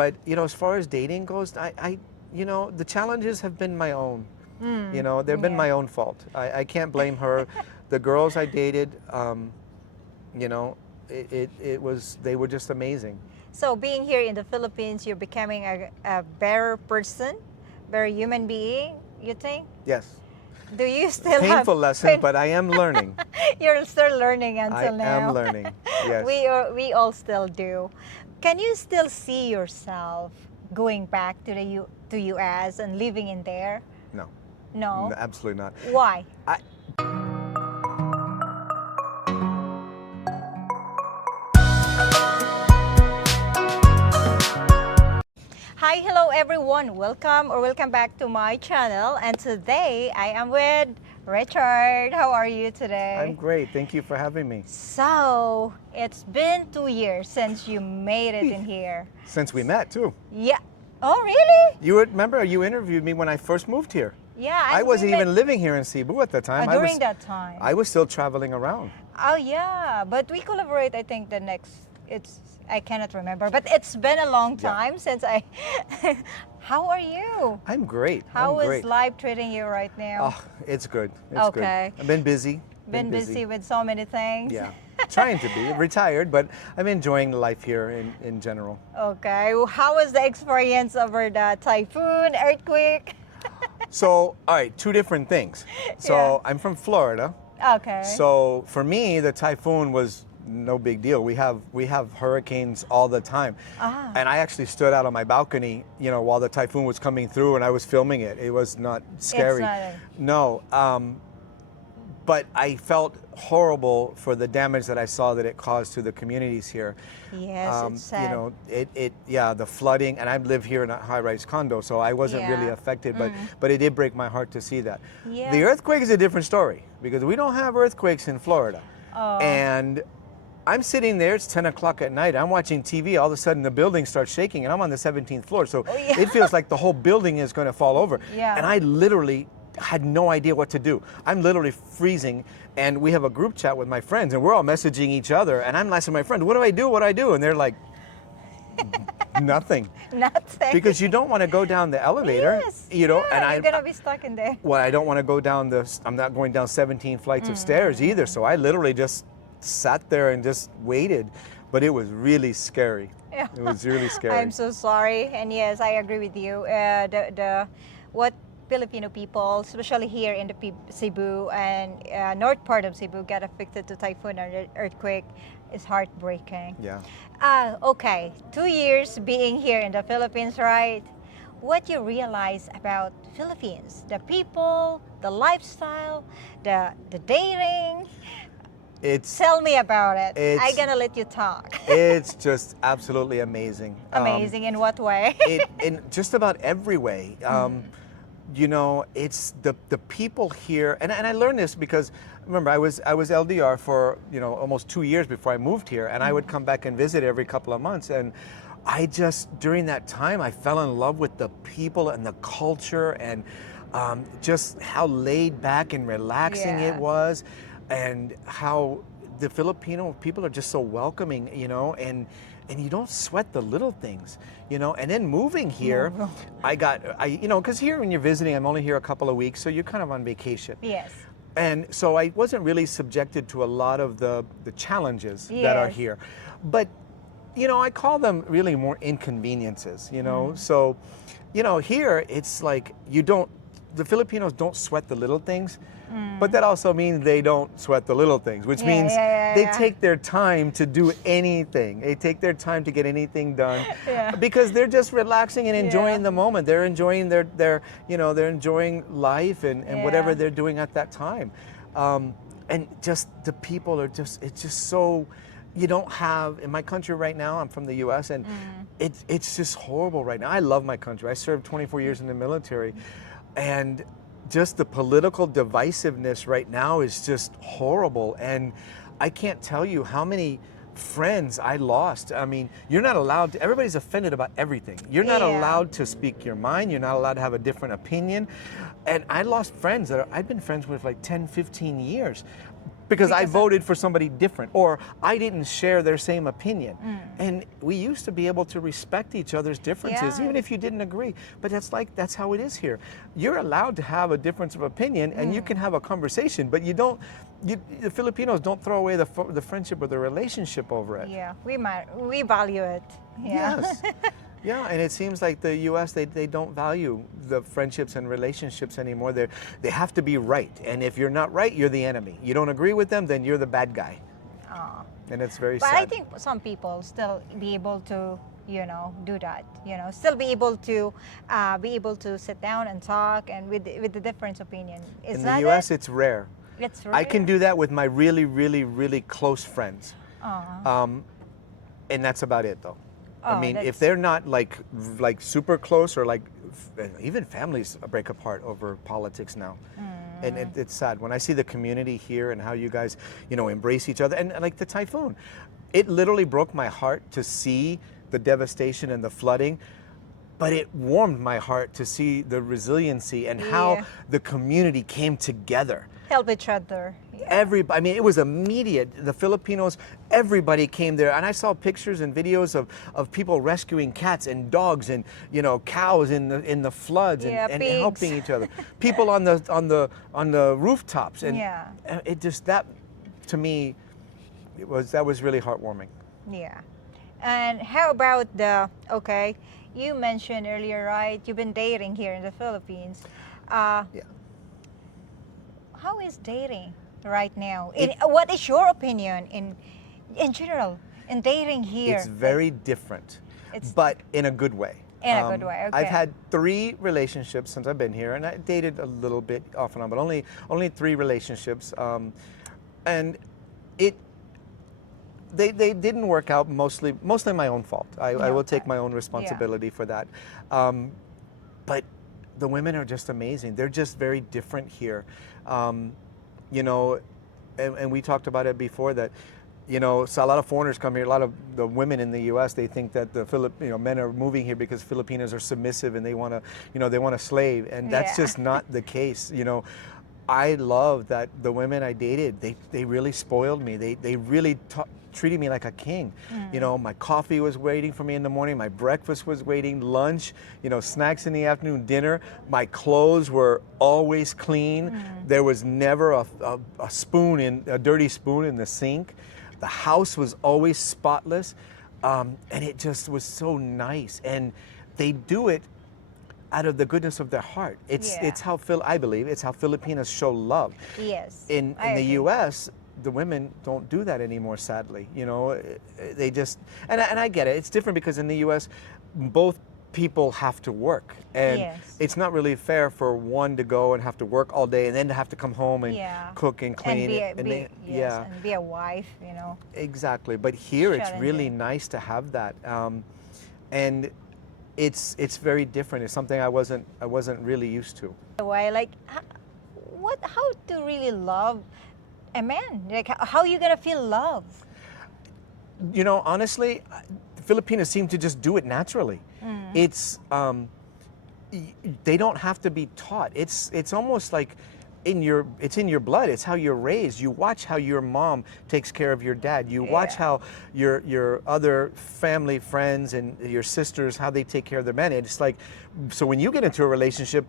But, as far as dating goes, the challenges have been my own. They've been my own fault. I can't blame her. The girls I dated, they were just amazing. So being here in the Philippines, you're becoming a better person, better human being, you think? Yes. Do you still Painful have lesson, but I am learning. You're still learning until now. I am learning. Yes. We all still do. Can you still see yourself going back to to US and living in there? No. No. Absolutely not. Why? Hi, hello everyone. Welcome back to my channel. And today I am with Richard. How are you today? I'm great. Thank you for having me. So, it's been 2 years since you made it in here. Since we met, too. Yeah. Oh, really? You remember you interviewed me when I first moved here. Yeah. I wasn't even living here in Cebu at the time. During that time. I was still traveling around. Oh, yeah. But we collaborate, I think, I cannot remember, but it's been a long time since I. How are you? I'm great. How is life treating you right now? Oh, it's good. It's okay. good. I've been busy. Been busy with so many things. Yeah, trying to be retired, but I'm enjoying life here in general. Okay. How was the experience over the typhoon, earthquake? So, all right, two different things. So I'm from Florida. Okay. So for me, the typhoon was no big deal. We have hurricanes all the time. And I actually stood out on my balcony, while the typhoon was coming through, and I was filming it. It was not scary. No. But I felt horrible for the damage that I saw that it caused to the communities here. Yes, it's sad. The flooding, and I live here in a high-rise condo, so I wasn't really affected, but it did break my heart to see that. Yeah. The earthquake is a different story because we don't have earthquakes in Florida. And I'm sitting there, it's 10 o'clock at night, I'm watching TV, all of a sudden the building starts shaking and I'm on the 17th floor. So it feels like the whole building is going to fall over. Yeah. And I literally had no idea what to do. I'm literally freezing, and we have a group chat with my friends and we're all messaging each other, and I'm asking my friend, what do I do? What do I do? And they're like, nothing. Nothing. Because you don't want to go down the elevator, Yes. and you're going to be stuck in there. Well, I don't want to go down I'm not going down 17 flights of stairs either. So I literally just sat there and just waited, but it was really scary. Yeah. It was really scary. I'm so sorry, and yes, I agree with you. What Filipino people, especially here in the Cebu and north part of Cebu, get affected to typhoon or earthquake is heartbreaking. Yeah. Okay, 2 years being here in the Philippines, right? What you realize about Philippines, the people, the lifestyle, the dating. Tell me about it. I'm gonna let you talk. It's just absolutely amazing. Amazing in what way? In just about every way. It's the people here, and I learned this because remember I was LDR for almost 2 years before I moved here, and I would come back and visit every couple of months, and I just during that time I fell in love with the people and the culture and just how laid back and relaxing it was. And how the Filipino people are just so welcoming, and you don't sweat the little things, and then moving here, because here when you're visiting, I'm only here a couple of weeks, so you're kind of on vacation. Yes. And so I wasn't really subjected to a lot of the challenges that are here. But, I call them really more inconveniences, So, here it's like the Filipinos don't sweat the little things. But that also means they don't sweat the little things, which means they take their time to do anything. They take their time to get anything done because they're just relaxing and enjoying the moment. They're enjoying they're enjoying life and whatever they're doing at that time. And just the people are it's just so, you don't have, in my country right now, I'm from the US, and it's just horrible right now. I love my country. I served 24 years in the military, and just the political divisiveness right now is just horrible. And I can't tell you how many friends I lost. I mean, you're not allowed to, everybody's offended about everything. You're not allowed to speak your mind. You're not allowed to have a different opinion. And I lost friends that I've been friends with like 10, 15 years because I Because of- voted for somebody different, or I didn't share their same opinion. And we used to be able to respect each other's differences, even Yes. if you didn't agree. But that's how it is here. You're allowed to have a difference of opinion, and you can have a conversation, but you don't. The Filipinos don't throw away the friendship or the relationship over it. Yeah, we value it. Yeah. Yes. Yeah, and it seems like the U.S. they don't value the friendships and relationships anymore. They have to be right, and if you're not right, you're the enemy. You don't agree with them, then you're the bad guy, Aw. and it's very But sad. I think some people still be able to, do that. Still be able to sit down and talk and with the different opinion. Is In that the U.S., it? it's rare. It's I can rare. do that with my really, really, really close friends, Aw. and that's about it, though. I Oh, mean, if that's- they're not like super close, or like even families break apart over politics now, and it's sad when I see the community here and how you guys, embrace each other, and like the typhoon, it literally broke my heart to see the devastation and the flooding. But it warmed my heart to see the resiliency and how Yeah. the community came together. Help each other. I mean, it was immediate. The Filipinos, everybody came there, and I saw pictures and videos of people rescuing cats and dogs and cows in the floods, Yeah, and pigs. helping each other. People on the rooftops, and Yeah. it just that to me that was really heartwarming. Yeah. And how about okay, you mentioned earlier, right? You've been dating here in the Philippines. Yeah. How is dating right now? What is your opinion in general in dating here? It's very different, It's- but in a good way. In a good way, I've okay. had 3 relationships since I've been here, and I dated a little bit off and on, but only 3 relationships, and they didn't work out. Mostly my own fault. I will take my own responsibility for that. But the women are just amazing. They're just very different here, and we talked about it before that. So a lot of foreigners come here. A lot of the women in the U.S. they think that the men are moving here because Filipinos are submissive and they want to, they want a slave, and that's Yeah. just not the case. I love that the women I dated, they really spoiled me. They really treated me like a king. My coffee was waiting for me in the morning. My breakfast was waiting. Lunch, snacks in the afternoon. Dinner. My clothes were always clean. There was never a dirty spoon in the sink. The house was always spotless, and it just was so nice. And they do it out of the goodness of their heart. It's how I believe it's how Filipinos show love. Yes. In I the agree. U.S., the women don't do that anymore. Sadly, they just and I get it. It's different because in the U.S., both people have to work, and Yes. it's not really fair for one to go and have to work all day and then to have to come home and Yeah. cook and clean. And be a wife. Exactly. But here it's really Challenging. nice to have that, and it's very different. It's something I wasn't really used to. Why, like, how to really love a man? Like, how you gonna feel love? Honestly, Filipinos seem to just do it naturally. It's they don't have to be taught. It's almost like it's in your blood. It's how you're raised. You watch how your mom takes care of your dad. You watch how your other family friends and your sisters, how they take care of their men. It's like, so when you get into a relationship,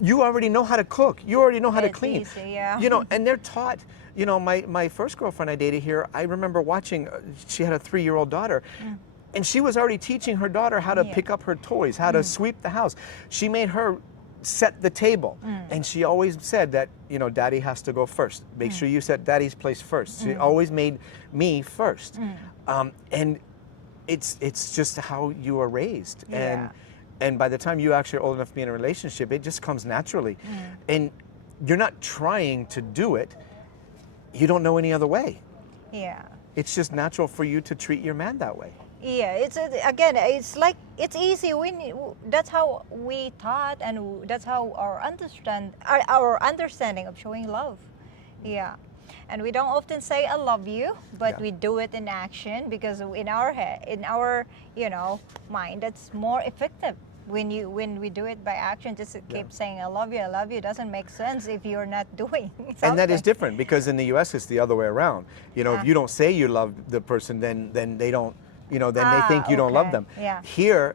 you already know how to cook. You already know how to It's clean. easy, yeah. And they're taught. My first girlfriend I dated here, I remember watching. She had a 3-year-old daughter. And she was already teaching her daughter how to pick up her toys, how to sweep the house. She made her set the table. And she always said that, Daddy has to go first. Make sure you set Daddy's place first. She always made me first. And it's just how you are raised. Yeah. And by the time you actually are old enough to be in a relationship, it just comes naturally. And you're not trying to do it. You don't know any other way. Yeah. It's just natural for you to treat your man that way. Yeah, again, it's like it's easy. That's how we taught, and that's how our understanding of showing love. Yeah, and we don't often say "I love you," but Yeah. we do it in action because in our head, in our mind, that's more effective when we do it by action, just keep saying I love you doesn't make sense if you're not doing something. And that is different because in the U.S. it's the other way around. You know, if you don't say you love the person, then they don't. You know, then they think you don't love them. Yeah. Here,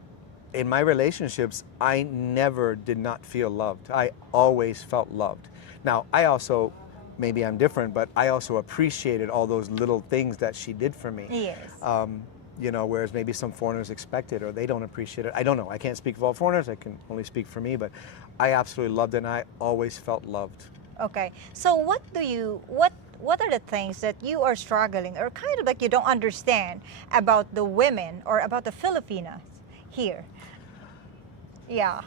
in my relationships, I never did not feel loved. I always felt loved. Now, I also, maybe I'm different, but I also appreciated all those little things that she did for me. Yes. You know, whereas maybe some foreigners expect it or they don't appreciate it. I don't know. I can't speak for all foreigners. I can only speak for me, but I absolutely loved it and I always felt loved. Okay. So what are the things that you are struggling or kind of like you don't understand about the women or about the Filipinas here? Yeah.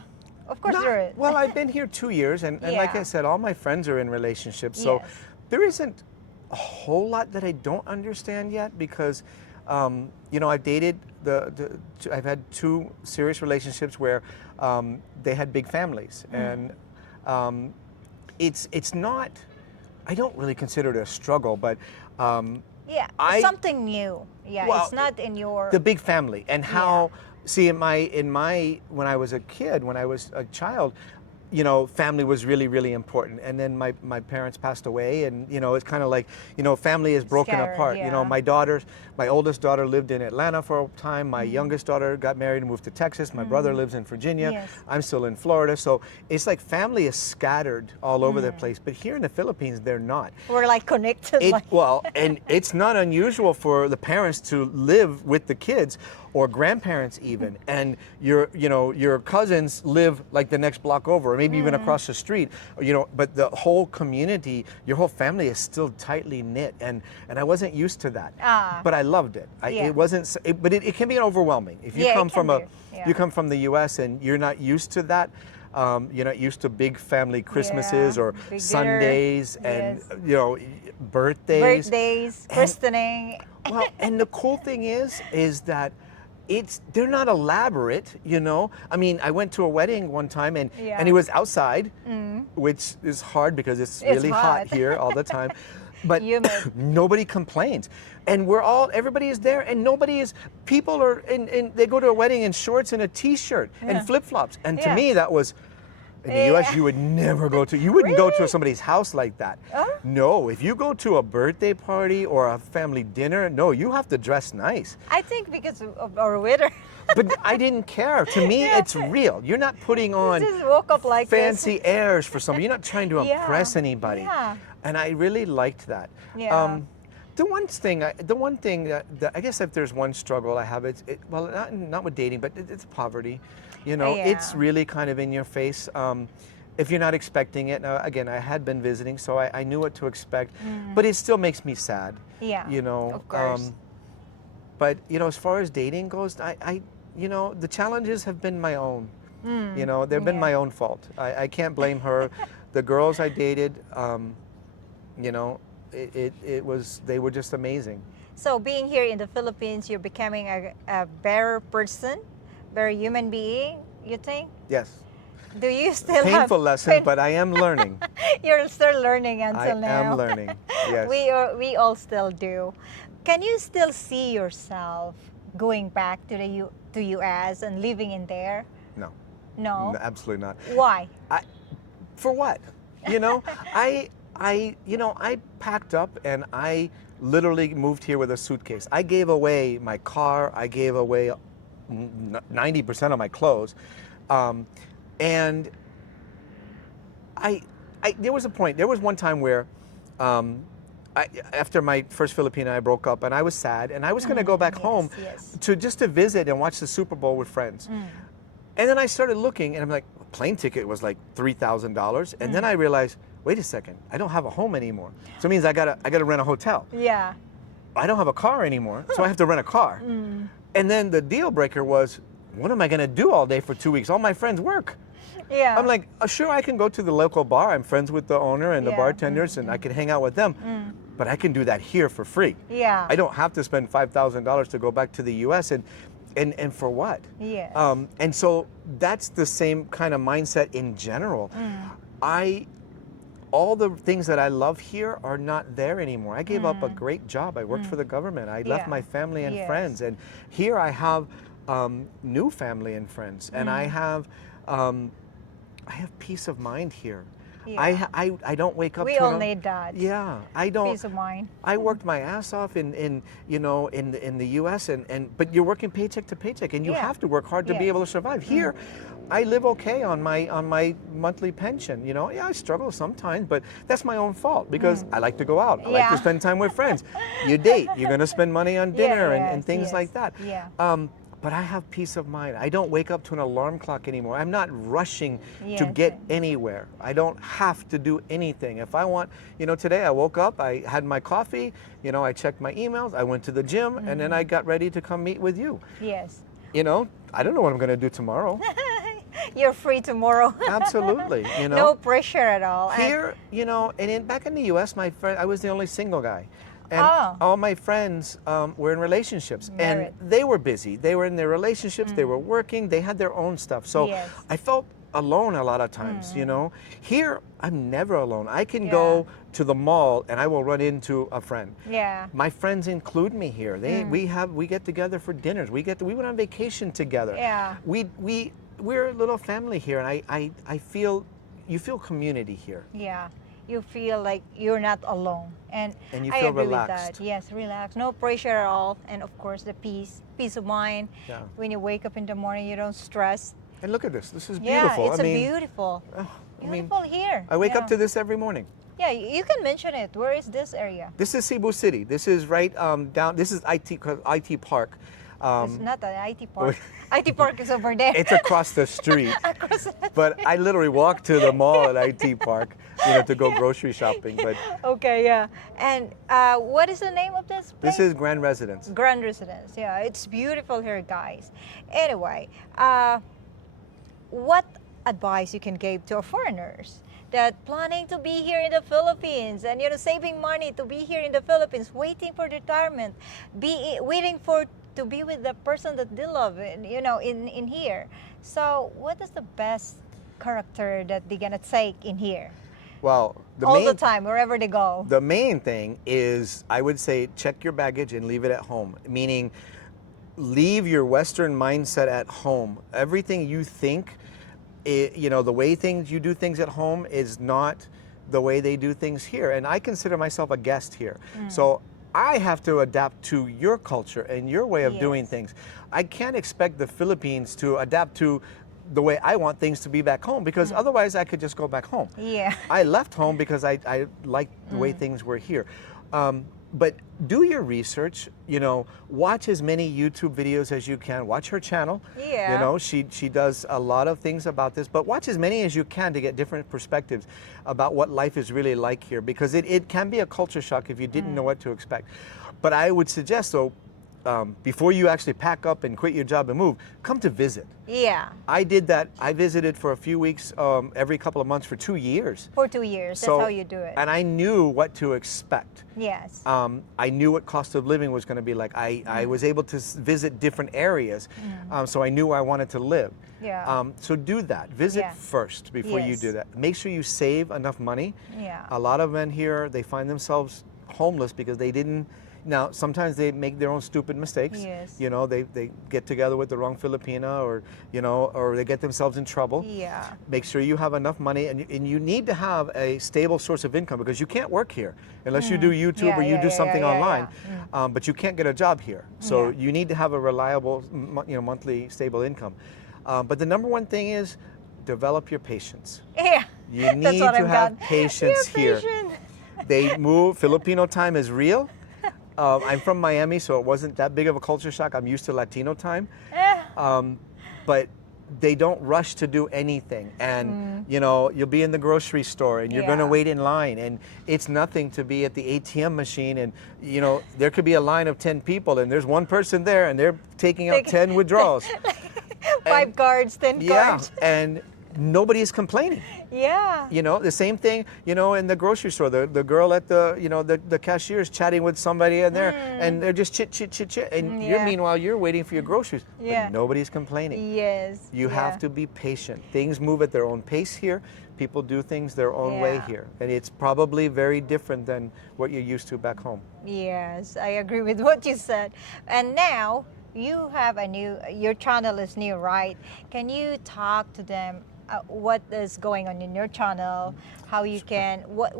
Of course there is. Well, I've been here 2 years and like I said, all my friends are in relationships. So there isn't a whole lot that I don't understand yet because you know, I've dated I've had 2 serious relationships where they had big families, and it's not. I don't really consider it a struggle, but something new. Yeah, well, it's not in your the big family and how. See, in my when I was a kid, when I was a child, you know, family was really, really important. And then my parents passed away, and you know, it's kind of like, you know, family is broken apart. You know, my oldest daughter lived in Atlanta for a time. My youngest daughter got married and moved to Texas. My brother lives in Virginia. Yes. I'm still in Florida. So it's like family is scattered all over the place. But here in the Philippines, they're not. we're like connected. Well, and it's not unusual for the parents to live with the kids or grandparents even, and your cousins live like the next block over, or maybe even across the street, you know. But the whole community, your whole family is still tightly knit, and I wasn't used to that. But I loved it. It wasn't, but it can be overwhelming if you come from you come from the U.S. and you're not used to that. You're not used to big family Christmases or big Sundays dinner. and you know, birthdays, christening. Well, and the cool thing is that they're not elaborate, you know. I mean, I went to a wedding one time and it was outside, which is hard because it's really hot here all the time. But nobody complains. And everybody is there and people are they go to a wedding in shorts and a t-shirt and flip-flops. And to me that was, in the U.S. you would never you wouldn't go to somebody's house like that. No, if you go to a birthday party or a family dinner, no, you have to dress nice. I think because of our weather. But I didn't care. To me, it's real. You're not putting on just woke up like fancy airs for somebody. You're not trying to impress anybody. And I really liked that. The one thing that I guess if there's one struggle I have, well, not with dating, but it's poverty. You know, it's really kind of in your face. If you're not expecting it. Now, again, I had been visiting, so I knew what to expect. But it still makes me sad. You know, of course. But you know, as far as dating goes, you know, the challenges have been my own. You know, they've been my own fault. I can't blame her. The girls I dated, you know, they were just amazing. So being here in the Philippines, you're becoming a better person, better human being, you think? Yes. Do you still have painful lesson, but I am learning. You're still learning until now. I am learning. Yes. We all still do. Can you still see yourself going back to the US and living in there? No. No. No, absolutely not. Why? For what? You know, I packed up and I literally moved here with a suitcase. I gave away my car. I gave away 90% of my clothes, and there was a point. There was one time where, after my first Filipina, I broke up, and I was sad, and I was going to go back home to visit and watch the Super Bowl with friends. And then I started looking, and I'm like, plane ticket was like $3,000, and then I realized, wait a second, I don't have a home anymore. So it means I gotta rent a hotel. Yeah. I don't have a car anymore, so I have to rent a car. And then the deal breaker was, what am I gonna do all day for 2 weeks? All my friends work. Yeah. I'm like, sure, I can go to the local bar. I'm friends with the owner and the bartenders, and I can hang out with them. But I can do that here for free. Yeah. I don't have to spend $5,000 to go back to the U.S. and for what? Yes. And so that's the same kind of mindset in general. All the things that I love here are not there anymore. I gave up a great job. I worked for the government. I left my family and friends. And here I have new family and friends, and I have peace of mind here. Yeah. I don't wake up We to all need that. Yeah, I don't. Peace of mind. I worked my ass off in the U.S. but you're working paycheck to paycheck, and you Yeah. have to work hard to be Yes. able to survive. Here, I live okay on my monthly pension. You know, yeah, I struggle sometimes, but that's my own fault because I like to go out. I like to Yeah. spend time with friends. You date, you're gonna spend money on dinner and yes, things yes. like that. Yeah. But I have peace of mind. I don't wake up to an alarm clock anymore. I'm not rushing to Yes. get anywhere. I don't have to do anything. If I want, today I woke up, I had my coffee, I checked my emails, I went to the gym, and then I got ready to come meet with you. Yes. I don't know what I'm going to do tomorrow. You're free tomorrow. Absolutely, No pressure at all. Here, back in the U.S., I was the only single guy. And Oh. all my friends were in relationships, Married. and they were busy. They were in their relationships. They were working. They had their own stuff. So Yes. I felt alone a lot of times. Here I'm never alone. I can Yeah. go to the mall and I will run into a friend. Yeah. My friends include me here. We get together for dinners. We went on vacation together. Yeah. We're a little family here, and I feel you feel community here. Yeah. You feel like you're not alone. And You I feel agree relaxed. with that. Yes, relax. No pressure at all. And of course the peace of mind. Yeah. When you wake up in the morning, you don't stress. And look at this. This is Yeah, beautiful. it's beautiful. beautiful here. I wake Yeah. up to this every morning. Yeah, you can mention it. Where is this area? This is Cebu City. This is right down. This is IT Park. It's not an IT park. IT park is over there. It's across the street. Across the- But I literally walk to the mall at IT Park, to go grocery shopping. But Okay, yeah. And what is the name of this place? this is Grand Residence. Grand Residence. Yeah, it's beautiful here, guys. Anyway, what advice you can give to foreigners that planning to be here in the Philippines and saving money to be here in the Philippines, waiting for retirement, waiting to be with the person that they love, in here. So, what is the best character that they're gonna take in here Well, all the time, wherever they go? the main thing is, I would say, check your baggage and leave it at home. Meaning, leave your Western mindset at home. Everything you think, the way you do things at home is not the way they do things here. And I consider myself a guest here. So I have to adapt to your culture and your way of doing Yes. things. I can't expect the Philippines to adapt to the way I want things to be back home, because otherwise I could just go back home. Yeah. I left home because I liked the way things were here. But do your research, watch as many YouTube videos as you can. Watch her channel. Yeah. She does a lot of things about this, but watch as many as you can to get different perspectives about what life is really like here, because it can be a culture shock if you didn't know what to expect. But I would suggest, before you actually pack up and quit your job and move, come to visit. Yeah. I did that. I visited for a few weeks every couple of months for 2 years. For 2 years. That's how you do it. And I knew what to expect. Yes. I knew what cost of living was going to be like. I was able to visit different areas, so I knew where I wanted to live. Yeah. So do that. Visit Yeah. first before you Yes. do that. Make sure you save enough money. Yeah. A lot of men here, they find themselves homeless because they didn't. Now, sometimes they make their own stupid mistakes. Yes. They get together with the wrong Filipina, or they get themselves in trouble. Yeah. Make sure you have enough money, and you need to have a stable source of income, because you can't work here unless you do YouTube or you do something online. But you can't get a job here, so Yeah. you need to have a reliable, monthly stable income. But the number one thing is develop your patience. Yeah. You That's need what to I've have got. patience You're here. patient. They move. Filipino time is real. I'm from Miami, so it wasn't that big of a culture shock. I'm used to Latino time. But they don't rush to do anything. And, you'll be in the grocery store and you're going to Yeah. wait in line. And it's nothing to be at the ATM machine. And, there could be a line of 10 people and there's one person there and they're taking out 10 withdrawals. 5 cards, 10 Yeah. cards. And nobody is complaining. Yeah. The same thing, in the grocery store, the girl at the cashier is chatting with somebody in there and they're just chit. And meanwhile, you're waiting for your groceries, Yeah. but nobody's complaining. Yes. You have to be patient. Things move at their own pace here. People do things their own way Yeah. here. And it's probably very different than what you're used to back home. Yes, I agree with what you said. And now, you have a new, your channel is new, right? Can you talk to them? What is going on in your channel? How you can, what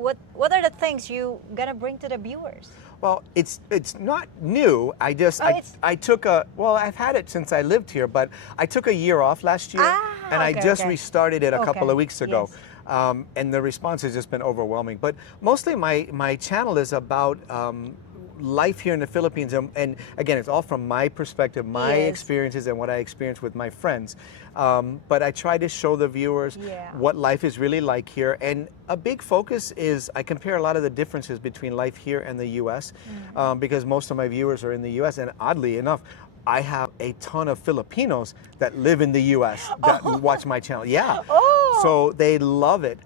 are the things you gonna bring to the viewers? Well, it's not new. Oh, it's I took a, well, I've had it since I lived here, but I took a year off last year, and I okay, just okay. restarted it a couple Okay, of weeks ago. yes. And the response has just been overwhelming. But mostly my channel is about life here in the Philippines. And again, it's all from my perspective, my Yes. experiences and what I experienced with my friends. But I try to show the viewers Yeah. what life is really like here. And a big focus is I compare a lot of the differences between life here and the US, because most of my viewers are in the US. And oddly enough, I have a ton of Filipinos that live in the US that watch my channel. Yeah. Oh. So they love it.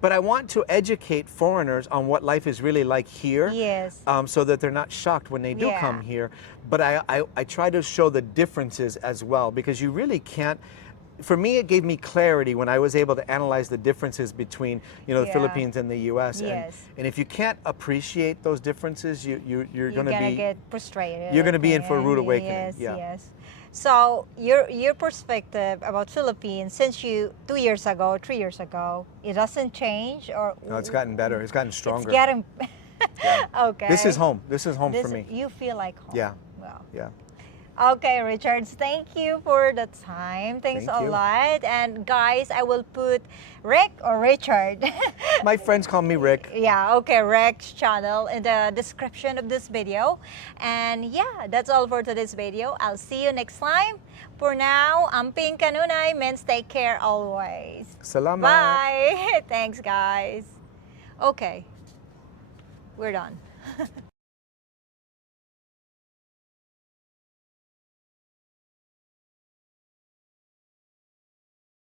But I want to educate foreigners on what life is really like here, Yes. so that they're not shocked when they do Yeah. come here. But I try to show the differences as well, because you really can't. For me, it gave me clarity when I was able to analyze the differences between, the Yeah. Philippines and the U.S. Yes. And if you can't appreciate those differences, you're going to be get frustrated. you're gonna be in for a rude okay? awakening. Yes, Yeah. yes. So your perspective about Philippines since you 2 years ago, 3 years ago, it doesn't change or No, it's gotten better. It's gotten stronger. It's getting Yeah. okay. This is home. This is home for me. You feel like home. Yeah. Well. Yeah. Okay, Richards, thank you for the time. Thanks Thank a you. lot. And guys, I will put Rick or Richard. My friends call me Rick. Yeah, okay, Rick's channel in the description of this video. And yeah, that's all for today's video. I'll see you next time. For now, I'm Ping Kanunay. Men, take care always. Salamat. Bye. Thanks, guys. Okay, we're done.